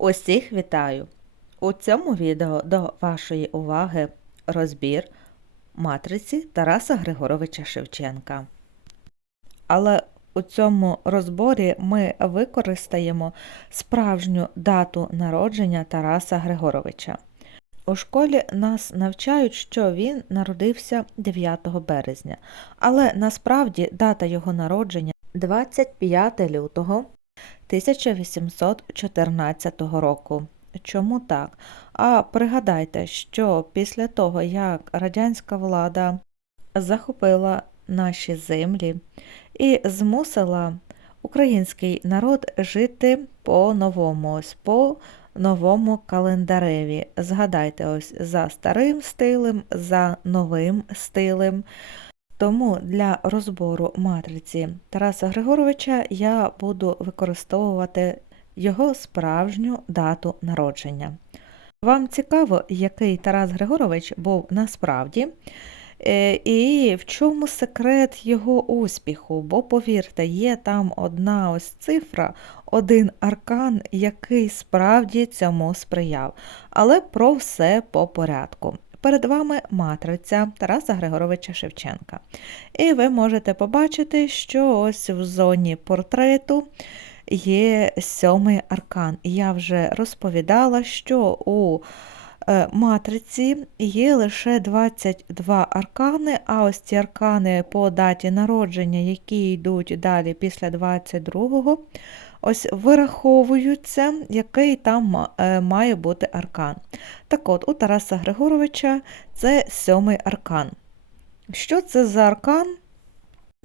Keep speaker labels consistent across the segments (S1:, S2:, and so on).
S1: Усіх вітаю! У цьому відео до вашої уваги розбір матриці Тараса Григоровича Шевченка. Але у цьому розборі ми використаємо справжню дату народження Тараса Григоровича. У школі нас навчають, що він народився 9 березня, але насправді дата його народження 25 лютого 1814 року. Чому так? А пригадайте, що після того, як радянська влада захопила наші землі і змусила український народ жити по-новому, по новому календареві. Згадайте, ось за старим стилем, за новим стилем. Тому для розбору матриці Тараса Григоровича я буду використовувати його справжню дату народження. Вам цікаво, який Тарас Григорович був насправді, Е, і в чому секрет його успіху? Бо, повірте, є там одна ось цифра, один аркан, який справді цьому сприяв. Але про все по порядку. Перед вами матриця Тараса Григоровича Шевченка. І ви можете побачити, що ось в зоні портрету є сьомий аркан. Я вже розповідала, що у е, матриці є лише 22 аркани, а ось ці аркани по даті народження, які йдуть далі після 22-го, ось вираховуються, який там е, має бути аркан. Так от, у Тараса Григоровича це сьомий аркан. Що це за аркан?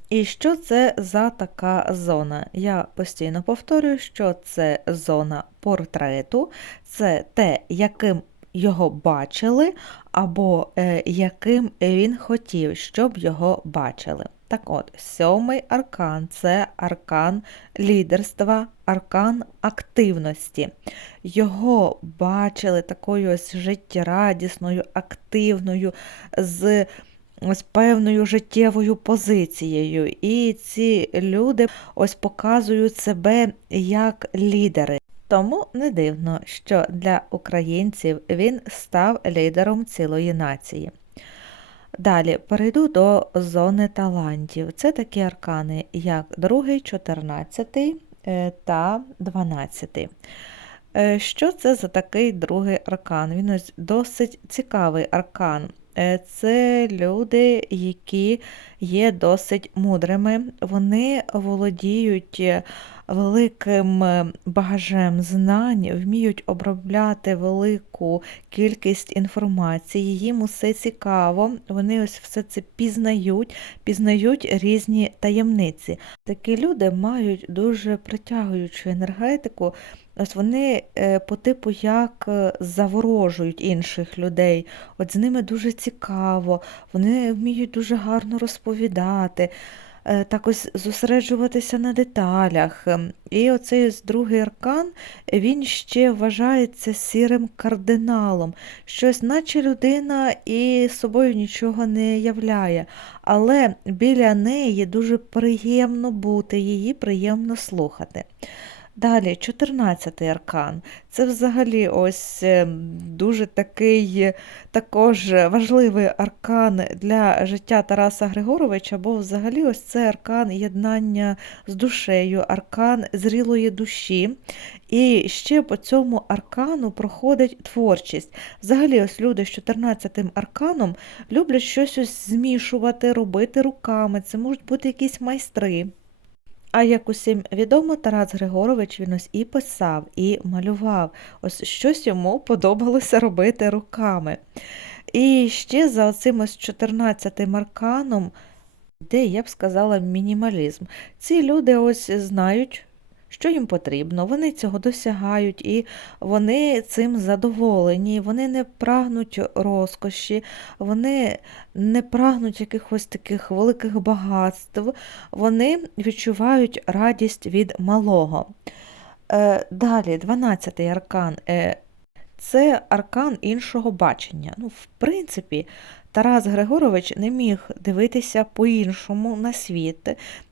S1: І що це за така зона? Я постійно повторюю, що це зона портрету, це те, яким його бачили, або е, яким він хотів, щоб його бачили. Так от, сьомий аркан це аркан лідерства, аркан активності. Його бачили такою ось життєрадісною, активною, з з певною життєвою позицією. І ці люди ось показують себе як лідери. Тому не дивно, що для українців він став лідером цілої нації. Далі перейду до зони талантів. Це такі аркани, як 2, 14 е, та 12. Е, що це за такий другий аркан? Він ось досить цікавий аркан. Е, це люди, які є досить мудрими, вони володіють великим багажем знань, вміють обробляти велику кількість інформації, їм усе цікаво, вони ось все це пізнають, пізнають різні таємниці. Такі люди мають дуже притягуючу енергетику. Ось вони е, по типу як е, заворожують інших людей. От з ними дуже цікаво, вони вміють дуже гарно розповідати, е, так ось зосереджуватися на деталях. Ем, і оцей другий аркан, він ще вважається сірим кардиналом. Щось, наче людина і собою нічого не являє. Але біля неї дуже приємно бути, її приємно слухати. Далі, 14-й аркан. Це взагалі ось е, дуже такий також важливий аркан для життя Тараса Григоровича, бо взагалі ось це аркан єднання з душею, аркан зрілої душі. І ще по цьому аркану проходить творчість. Взагалі, ось люди з 14-м арканом люблять щось ось змішувати, робити руками. Це можуть бути якісь майстри. А як усім відомо, Тарас Григорович він ось і писав, і малював. Ось щось йому подобалося робити руками. І ще за оцим ось 14 арканом, де я б сказала мінімалізм. Ці люди ось знають, що їм потрібно, вони цього досягають і вони цим задоволені, вони не прагнуть розкоші, вони не прагнуть якихось таких великих багатств, вони відчувають радість від малого. Е, далі, 12-й аркан. Е, це аркан іншого бачення. Ну, В принципі, Тарас Григорович не міг дивитися по-іншому на світ.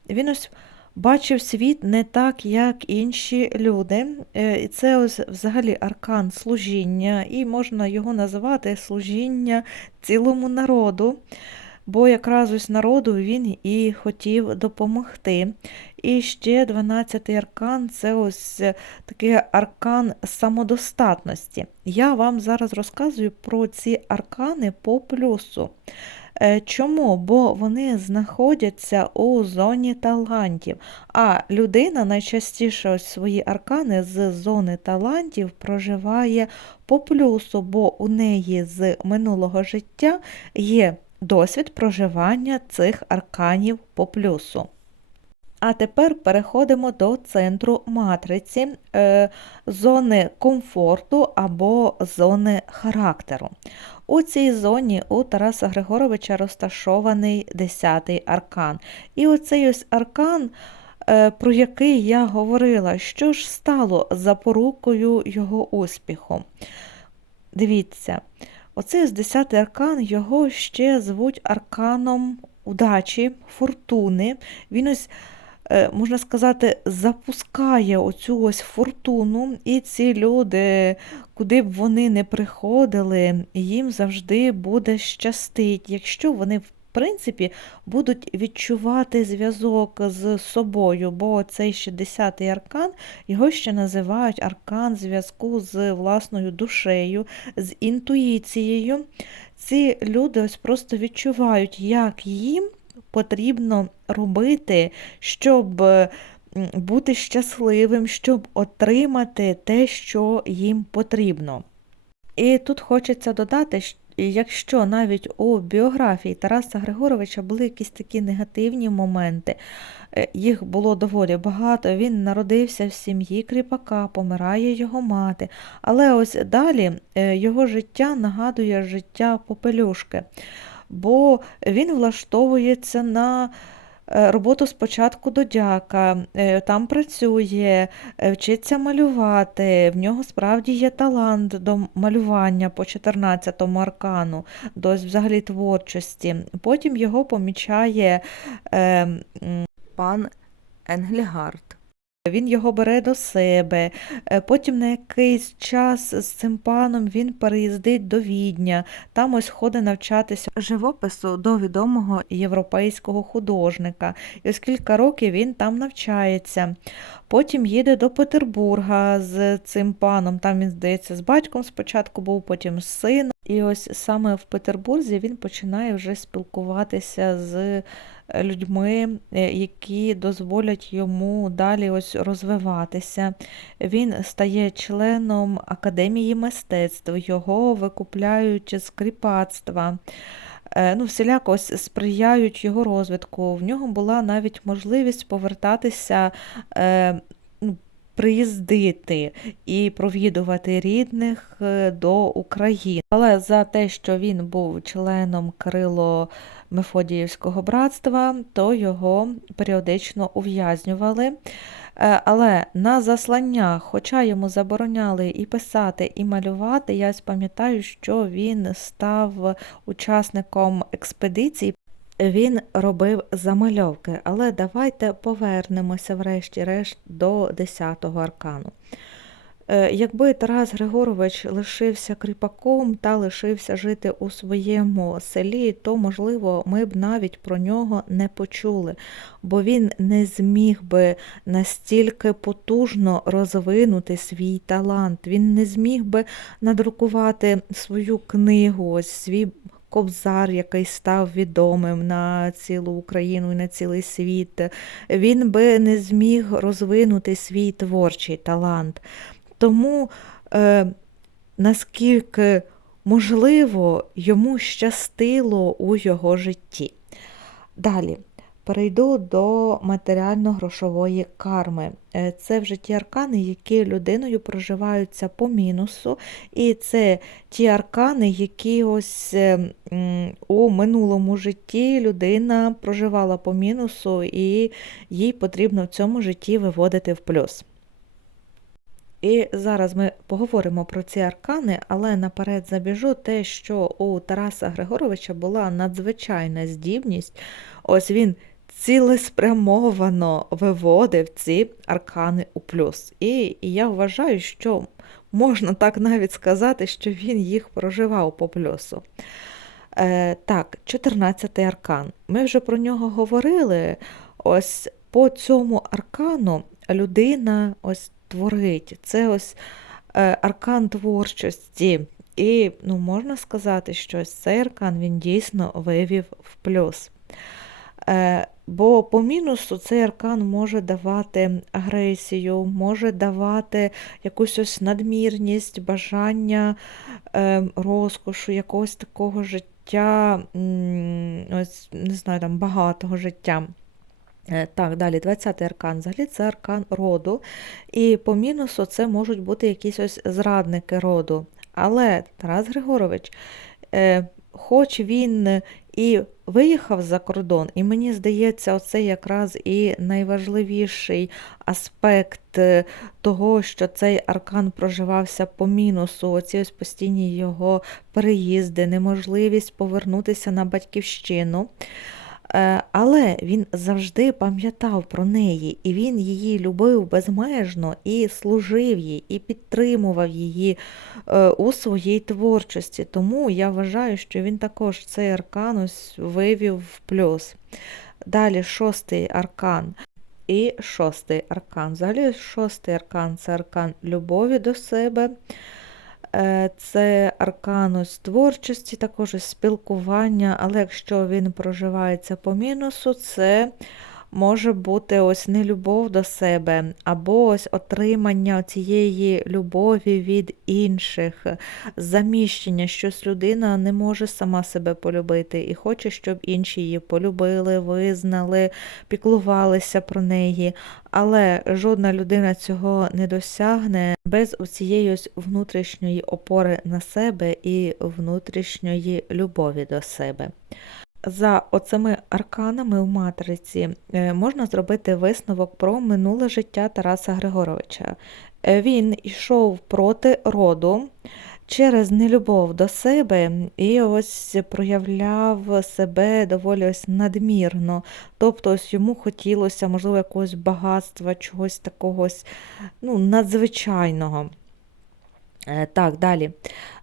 S1: Він ось бачив світ не так, як інші люди. Е, І це ось взагалі аркан служіння, і можна його називати служіння цілому народу. Бо якраз ось народу він і хотів допомогти. І ще 12-й аркан це ось е, такий аркан самодостатності. Я вам зараз розказую про ці аркани по плюсу. Е, Чому? Бо вони знаходяться у зоні талантів. А людина найчастіше ось свої аркани з зони талантів проживає по плюсу, бо у неї з минулого життя є досвід проживання цих арканів по плюсу. А тепер переходимо до центру матриці, е, зони комфорту або зони характеру. У цій зоні у Тараса Григоровича розташований 10-й аркан. І оцей ось аркан, е, про який я говорила, що ж стало запорукою його успіху. Дивіться, оцей ось 10-й аркан, його ще звуть арканом удачі, фортуни. Він ось е, можна сказати, запускає оцю ось фортуну, і ці люди, куди б вони не приходили, їм завжди буде щастить, якщо вони принципі будуть відчувати зв'язок з собою, бо цей 60-й аркан, його ще називають аркан зв'язку з власною душею, з інтуїцією. Ці люди ось просто відчувають, як їм потрібно робити, щоб бути щасливим, щоб отримати те, що їм потрібно. І тут хочеться додати, якщо навіть у біографії Тараса Григоровича були якісь такі негативні моменти, е, їх було доволі багато. Він народився в сім'ї кріпака, помирає його мати. Але ось далі е, його життя нагадує життя попелюшки бо він влаштовується на роботу спочатку до дяка, е, там працює, е, вчиться малювати, в нього справді є талант до малювання по 14-му аркану, до взагалі творчості. Потім його помічає е, пан Енглігард. Він його бере до себе. Е, Потім на якийсь час з цим паном він переїздить до Відня. Там ось ходить навчатися живопису до відомого європейського художника. І ось кілька років він там навчається. Потім їде до Петербурга з цим паном. Там він, здається, з батьком спочатку був, потім з сином. І ось саме в Петербурзі він починає вже спілкуватися з людьми, е, які дозволять йому далі ось розвиватися. Він стає членом Академії мистецтв, його викупляють з кріпацтва. Е, Ну, всіляко ось сприяють його розвитку. В нього була навіть можливість повертатися, е, ну, приїздити і провідувати рідних е, до України. Але за те, що він був членом Кирило Мефодіївського братства, то його періодично ув'язнювали. Е, Але на засланнях, хоча йому забороняли і писати, і малювати, я пам'ятаю, що він став учасником експедицій. Він робив замальовки, але давайте повернемося врешті-решт до 10-го аркану. Е, Якби Тарас Григорович лишився кріпаком та лишився жити у своєму селі, то, можливо, ми б навіть про нього не почули, бо він не зміг би настільки потужно розвинути свій талант, він не зміг би надрукувати свою книгу, ось свій Кобзар, який став відомим на цілу Україну і на цілий світ, він би не зміг розвинути свій творчий талант. Тому е, наскільки можливо йому щастило у його житті. Далі перейду до матеріально-грошової карми. Е, Це вже ті аркани, які людиною проживаються по мінусу, і це ті аркани, які ось е, у минулому житті людина проживала по мінусу, і їй потрібно в цьому житті виводити в плюс. І зараз ми поговоримо про ці аркани, але наперед забіжу те, що у Тараса Григоровича була надзвичайна здібність. Ось він цілеспрямовано виводив ці аркани у плюс. І, я вважаю, що можна так навіть сказати, що він їх проживав по плюсу. Е, Так, 14-й аркан. Ми вже про нього говорили. Ось по цьому аркану людина ось творить. Це ось е, аркан творчості. І ну, можна сказати, що ось цей аркан він дійсно вивів в плюс. Е, Бо по мінусу цей аркан може давати агресію, може давати якусь ось надмірність, бажання е, розкошу, якогось такого життя, ось, не знаю, там багатого життя. Е, Так, далі, 20-й аркан. Взагалі це аркан роду. І по мінусу це можуть бути якісь ось зрадники роду. Але Тарас Григорович, е, хоч він і виїхав за кордон, і мені здається, оце якраз і найважливіший аспект е, того, що цей аркан проживався по мінусу, оці ось постійні його переїзди, неможливість повернутися на батьківщину. Е, Але він завжди пам'ятав про неї, і він її любив безмежно і служив їй, і підтримував її е, у своїй творчості. Тому я вважаю, що він також цей аркан ось вивів в плюс. Далі шостий аркан. І шостий аркан. Взагалі, шостий аркан це аркан любові до себе. Е, Це арканус творчості, також спілкування, але якщо він проживається по мінусу, це може бути ось нелюбов до себе, або ось отримання цієї любові від інших, заміщення, щось людина не може сама себе полюбити і хоче, щоб інші її полюбили, визнали, піклувалися про неї. Але жодна людина цього не досягне без цієї внутрішньої опори на себе і внутрішньої любові до себе. За оцими арканами в матриці е, можна зробити висновок про минуле життя Тараса Григоровича. Е, Він йшов проти роду через нелюбов до себе і ось проявляв себе доволі ось надмірно. Тобто ось йому хотілося, можливо, якогось багатства, чогось такогось ну, надзвичайного. Е, Так, далі.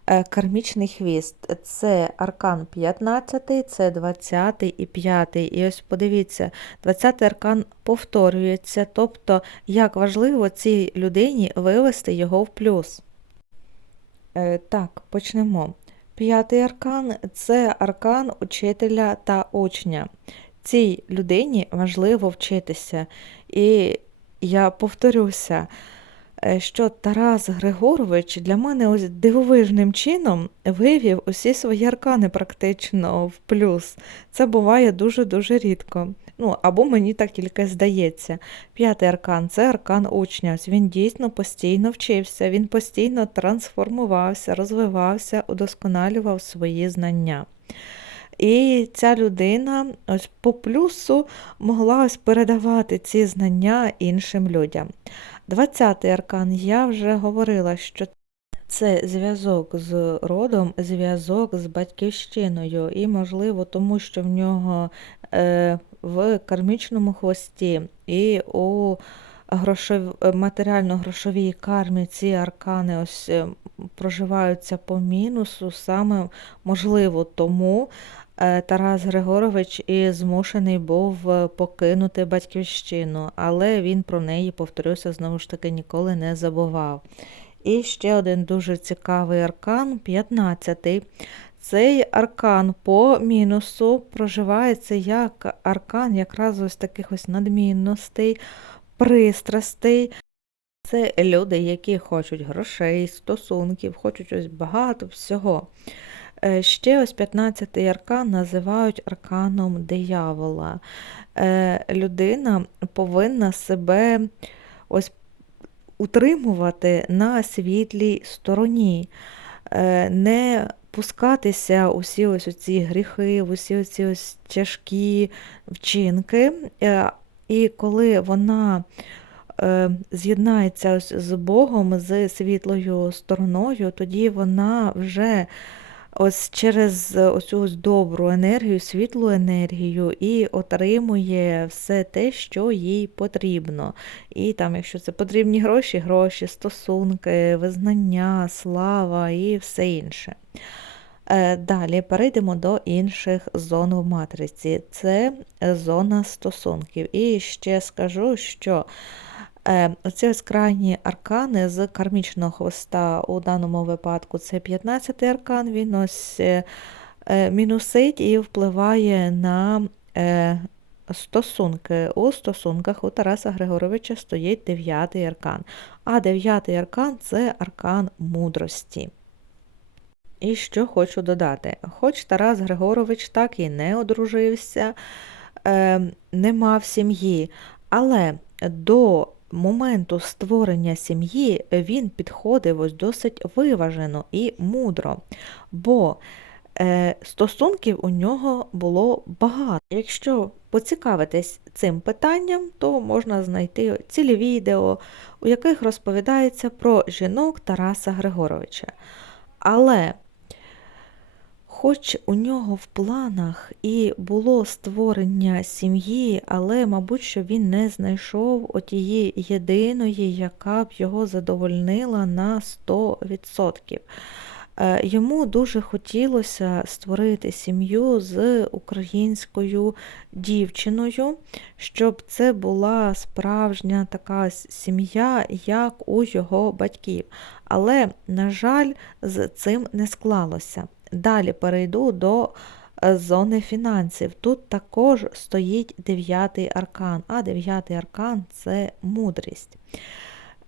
S1: Е, Кармічний хвіст це аркан 15, це 20 і 5. І ось подивіться, 20 аркан повторюється, тобто, як важливо цій людині вивести його в плюс. Е, Так, почнемо. П'ятий аркан це аркан учителя та учня. Цій людині важливо вчитися. І я повторюся, що Тарас Григорович для мене ось дивовижним чином вивів усі свої аркани практично в плюс. Це буває дуже-дуже рідко. Ну, або мені так тільки здається. П'ятий аркан це аркан учня. Він дійсно постійно вчився, він постійно трансформувався, розвивався, удосконалював свої знання. І ця людина ось по плюсу могла ось передавати ці знання іншим людям. Двадцятий аркан. Я вже говорила, що це зв'язок з родом, зв'язок з батьківщиною, і, можливо, тому що в нього е, в кармічному хвості і у грошов... матеріально-грошовій кармі ці аркани ось е, проживаються по мінусу, саме можливо тому. е, Тарас Григорович і змушений був е, покинути батьківщину, але він про неї, повторюся, знову ж таки ніколи не забував. І ще один дуже цікавий аркан, 15. Цей аркан по мінусу проживається як аркан якраз ось таких ось надмінностей, пристрастей. Це люди, які хочуть грошей, стосунків, хочуть ось багато всього. Е, Ще ось 15-й аркан називають арканом диявола. Е, Людина повинна себе ось утримувати на світлій стороні, е, не пускатися усі ось ці гріхи, усі ці ось тяжкі вчинки. І коли вона з'єднається ось з Богом, з світлою стороною, тоді вона вже ось через оцю ось добру енергію, світлу енергію і отримує все те, що їй потрібно. І там, якщо це потрібні гроші, гроші, стосунки, визнання, слава і все інше. Е, Далі перейдемо до інших зон в матриці. Це зона стосунків. І ще скажу, що е, оці ось крайні аркани з кармічного хвоста у даному випадку це 15-й аркан, він ось е, е, мінусить і впливає на е, стосунки. У стосунках у Тараса Григоровича стоїть 9-й аркан. А 9-й аркан це аркан мудрості. І що хочу додати: хоч Тарас Григорович так і не одружився, е, не мав сім'ї, але до моменту створення сім'ї він підходив ось досить виважено і мудро, бо е, стосунків у нього було багато. Якщо поцікавитись цим питанням, то можна знайти цілі відео, у яких розповідається про жінок Тараса Григоровича. Але Хоч у нього в планах і було створення сім'ї, але, мабуть, що він не знайшов отієї єдиної, яка б його задовольнила на 100%. Е, йому дуже хотілося створити сім'ю з українською дівчиною, щоб це була справжня така сім'я, як у його батьків. Але, на жаль, з цим не склалося. Далі перейду до е, зони фінансів. Тут також стоїть дев'ятий аркан, а дев'ятий аркан це мудрість.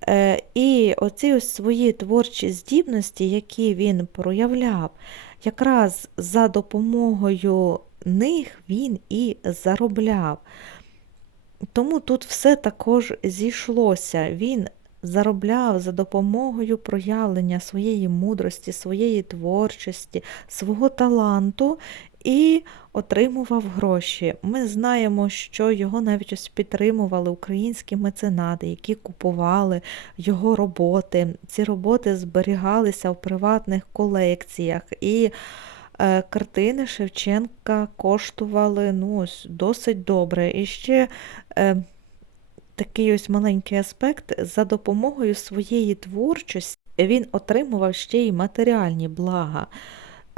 S1: Е, і оці ось свої творчі здібності, які він проявляв, якраз за допомогою них він і заробляв. Тому тут все також зійшлося. Він заробляв за допомогою проявлення своєї мудрості, своєї творчості, свого таланту і отримував гроші. Ми знаємо, що його навіть ось підтримували українські меценати, які купували його роботи. Ці роботи зберігалися в приватних колекціях. і е, Картини Шевченка коштували ну, досить добре. І ще е, такий ось маленький аспект, за допомогою своєї творчості він отримував ще й матеріальні блага.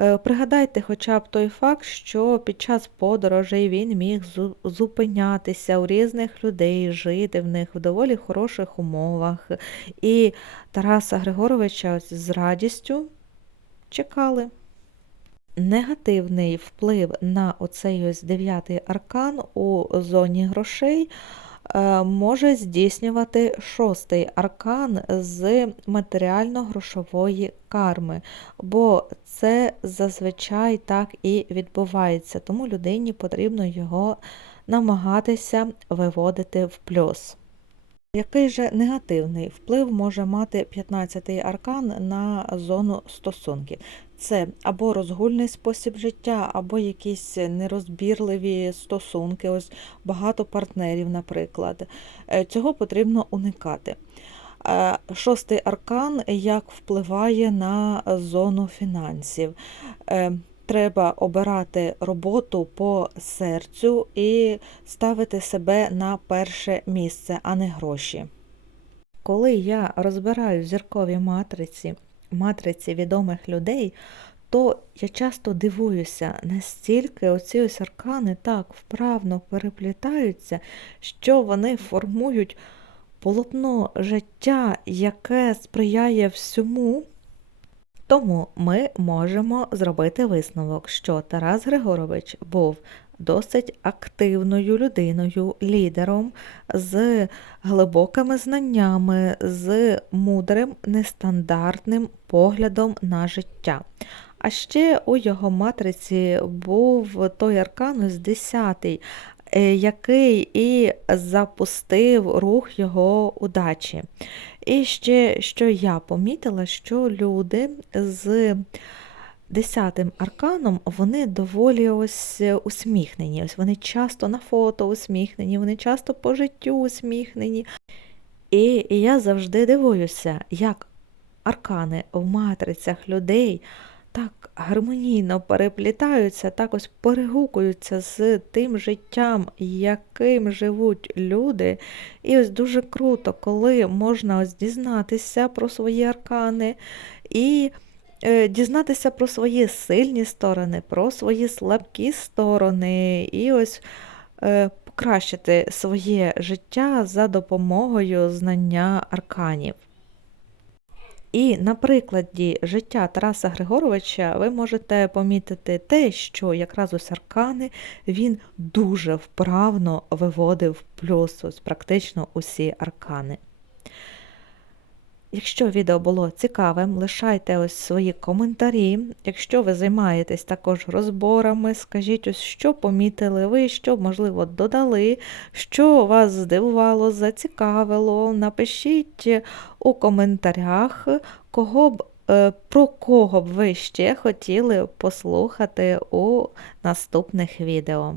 S1: Е, пригадайте хоча б той факт, що під час подорожей він міг зупинятися у різних людей, жити в них в доволі хороших умовах. І Тараса Григоровича ось з радістю чекали. Негативний вплив на оцей ось дев'ятий аркан у зоні грошей може здійснювати шостий аркан з матеріально-грошової карми, бо це зазвичай так і відбувається, тому людині потрібно його намагатися виводити в плюс. Який же негативний вплив може мати 15-й аркан на зону стосунків? Це або розгульний спосіб життя, або якісь нерозбірливі стосунки, ось багато партнерів, наприклад. Е, цього потрібно уникати. Е, шостий аркан як впливає на зону фінансів. Е, треба обирати роботу по серцю і ставити себе на перше місце, а не гроші. Коли я розбираю зіркові матриці, матриці відомих людей, то я часто дивуюся, настільки оці ось аркани так вправно переплітаються, що вони формують полотно життя, яке сприяє всьому. Тому ми можемо зробити висновок, що Тарас Григорович був досить активною людиною, лідером, з глибокими знаннями, з мудрим, нестандартним поглядом на життя. А ще у його матриці був той аркан з 10 е, який і запустив рух його удачі. І ще, що я помітила, що люди з десятим арканом вони доволі ось усміхнені. Ось Вони часто на фото усміхнені, вони часто по життю усміхнені. І я завжди дивуюся, як аркани в матрицях людей так гармонійно переплітаються, так ось перегукуються з тим життям, яким живуть люди. І ось дуже круто, коли можна ось дізнатися про свої аркани і е, дізнатися про свої сильні сторони, про свої слабкі сторони, і ось е, покращити своє життя за допомогою знання арканів. І на прикладі життя Тараса Григоровича ви можете помітити те, що якраз ось аркани він дуже вправно виводив плюс ось практично усі аркани. Якщо відео було цікавим, лишайте ось свої коментарі. Якщо ви займаєтесь також розборами, скажіть ось, що помітили ви, що, можливо, додали, що вас здивувало, зацікавило. Напишіть у коментарях, кого б, е, про кого б ви ще хотіли послухати у наступних відео.